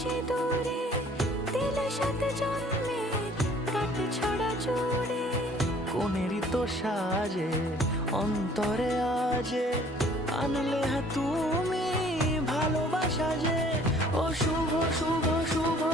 সিঁদুরে দিলে সাথে জন্মের কাট ছড়া জুড়ে। কোনেরই তো সাজে অন্তরে আজে আনলে তুমি ভালোবাসা যে। ও শুভ শুভ শুভ